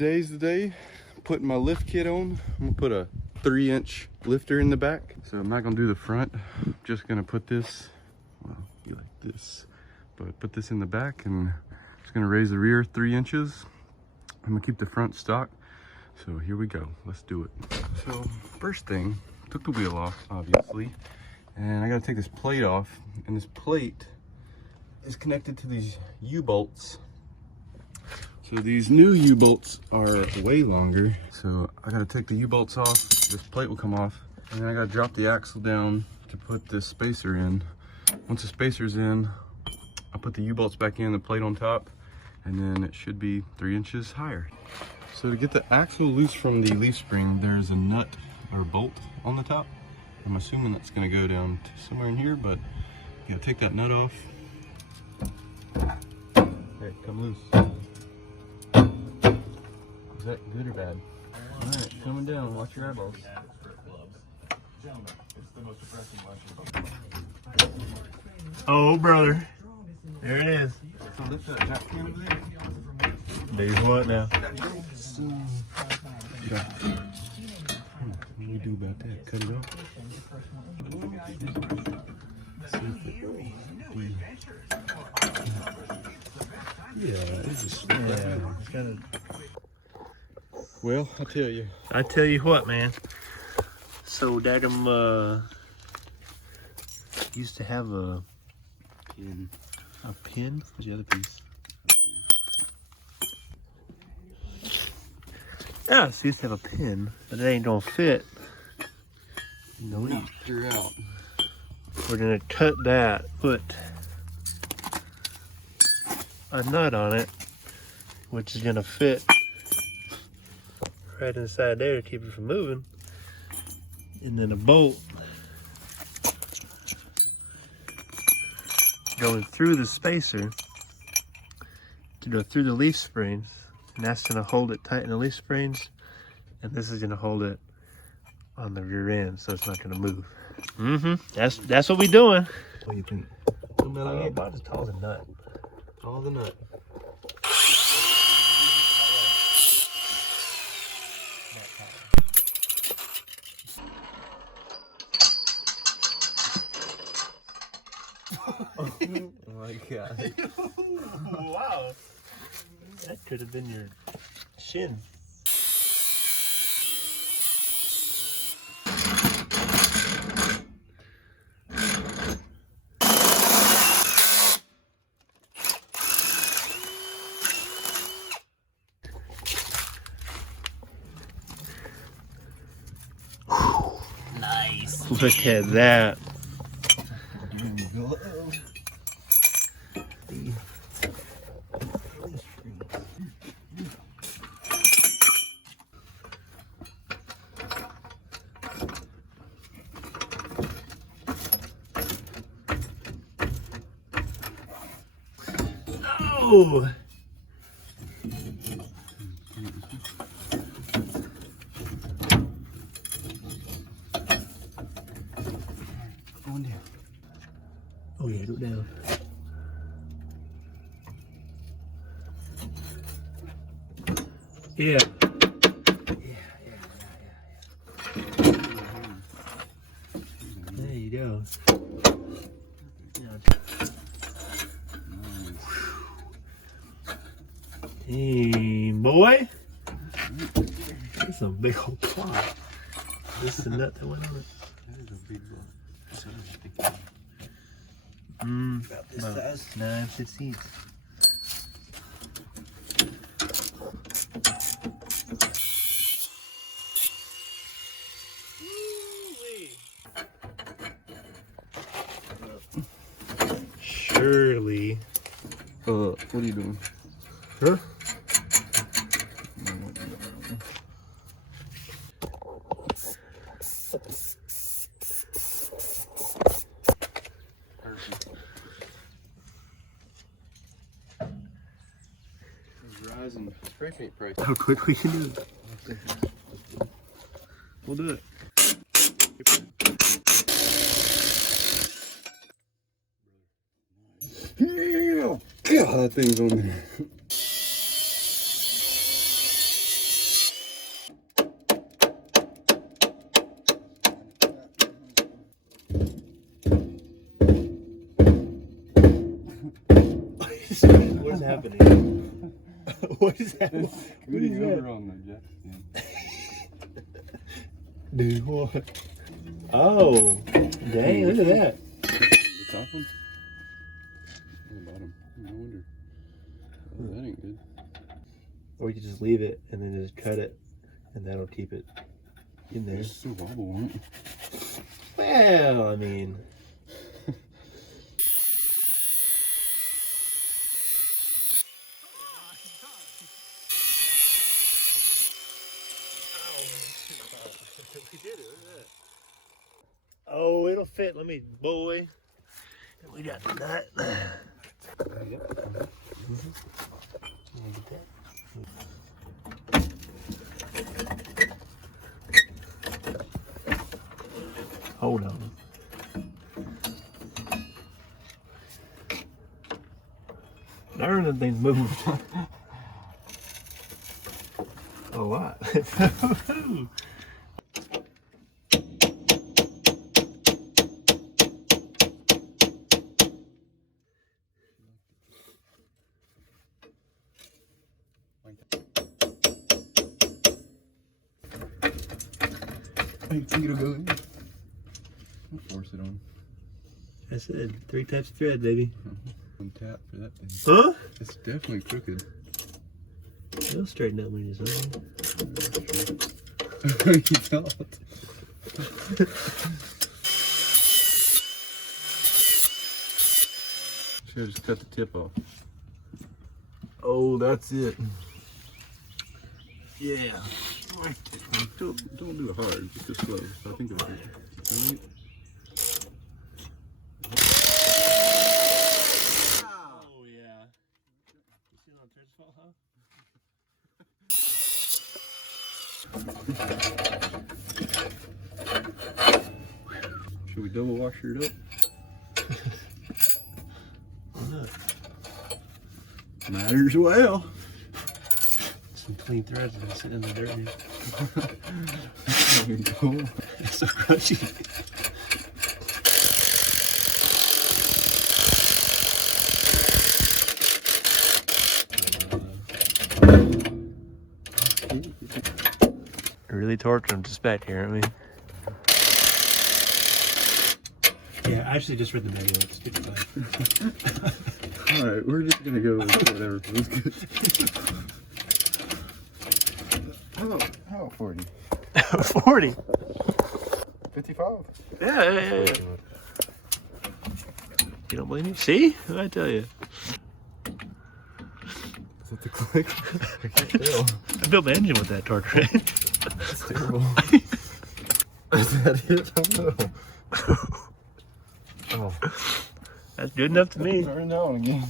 Today's the day. Putting my lift kit on. I'm gonna put a 3-inch lifter in the back. So I'm not gonna do the front. I'm just gonna put this, well, be like this, but put this in the back and just gonna raise the rear 3 inches. I'm gonna keep the front stock. So here we go, let's do it. So first thing, took the wheel off, obviously. And I gotta take this plate off, and this plate is connected to these U-bolts. So these new U-bolts are way longer. So I gotta take the U-bolts off, this plate will come off, and then I gotta drop the axle down to put this spacer in. Once the spacer's in, I'll put the U-bolts back in, the plate on top, and then it should be 3 inches higher. So to get the axle loose from the leaf spring, there's a nut or bolt on the top. I'm assuming that's gonna go down to somewhere in here, but you gotta take that nut off. There, come loose. Is that good or bad? Alright, coming down, watch your eyeballs. Oh, brother. There it is. So lift that jack can over there. There's what now? Yeah. What do we do about that? Cut it off? It's kind of. Well, I'll tell you. I tell you what, man. So daggum used to have a pin. A pin? What's the other piece? Yeah, so used to have a pin, but it ain't gonna fit. No, Knocked her out. we're gonna cut that, put a nut on it, which is gonna fit right inside there to keep it from moving, and then a bolt going through the spacer to go through the leaf springs, and that's gonna hold it tight in the leaf springs, and this is gonna hold it on the rear end so it's not gonna move. That's what we doing. What do you think? About as tall as a nut. All the nut. Oh my god. Wow. That could have been your shin. Nice. Look at that. Oh. Going down. Oh yeah, go down. Yeah. There you go. Hey, boy. That's a big old plot. This is the nut that went on it. That is a big one. About this size? 9/16. Surely. What are you doing? Huh? Rising spray paint price. How quick we can do it. We'll do it. Yeah, God, that thing's on there. What is happening? What is that? What is Scooting that? over on the jack stand. Dude, what? Oh, dang, look at that. The top one? Or the bottom? No wonder. Oh, that ain't good. Or you could just leave it and then just cut it, and that'll keep it in there. It's so wobble, won't it? Well, I mean. We did it, look at that. Oh, it'll fit. Let me, boy. We got the nut. There you go. Hold on. Darn, that thing's moved. A lot. I think it'll go in. I'll force it on. I said 3 types of thread, baby. One tap for that thing. Huh? It's definitely crooked. It'll straighten up when you design. You don't. Should have just cut the tip off. Oh, that's it. Yeah. Don't do it hard, just go slow. I think it'll hurt. Right. Oh, yeah. You see how it turns fall, huh? Should we double washer it up? Why not? Might as well. Some clean threads that sit in the dirt here. There we go. It's so crunchy. Really torturing them to spec here, aren't we? Yeah, I actually just read the manual. It's 55. Alright, we're just gonna go with whatever feels good. How about 40? 40. 55? Yeah. You don't believe me? See? What did I tell you? Is that the click? I can't tell. I built the engine with that torque wrench. That's terrible. Is that it? I don't know. Oh. That's good enough to me. Turn it down again.